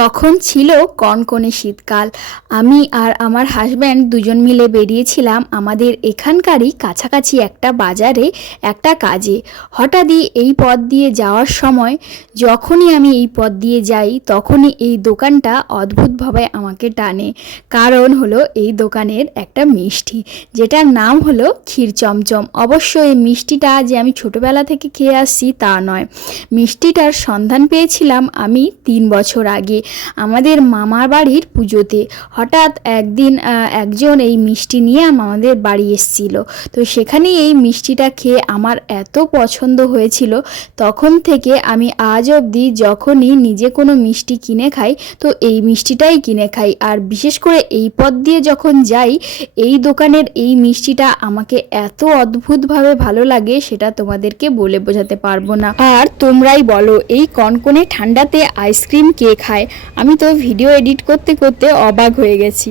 তখন ছিল কনকনে শীতকাল। আমি আর আমার হাজব্যান্ড দুজন মিলে বেরিয়েছিলাম আমাদের এখানকারই কাছাকাছি একটা বাজারে একটা কাজে। হঠাৎই এই পথ দিয়ে যাওয়ার সময় যখনই আমি এই পথ দিয়ে যাই তখনই এই দোকানটা অদ্ভুতভাবে আমাকে টানে। কারণ হলো এই দোকানের একটা মিষ্টি, যেটার নাম হলো ক্ষীর চমচম। অবশ্য এই মিষ্টিটা যে আমি ছোটোবেলা থেকে খেয়ে আসছি তা নয়, মিষ্টিটার সন্ধান পেয়েছিলাম আমি 3 বছর আগে আমাদের মামার বাড়ির পুজোতে। হঠাৎ একদিন একজন এই মিষ্টি নিয়ে আমাদের বাড়ি এসেছিল, তো সেখানেই এই মিষ্টিটা খেয়ে আমার এত পছন্দ হয়েছিল, তখন থেকে আমি আজ অবধি যখনই নিজে কোনো মিষ্টি কিনে খাই তো এই মিষ্টিটাই কিনে খাই। আর বিশেষ করে এই পথ দিয়ে যখন যাই এই দোকানের এই মিষ্টিটা আমাকে এত অদ্ভুতভাবে ভালো লাগে সেটা তোমাদেরকে বলে বোঝাতে পারবো না। আর তোমরাই বলো এই কনকনে ঠান্ডাতে আইসক্রিম কে খায়? আমি তো ভিডিও এডিট করতে করতে অবাক হয়ে গেছি।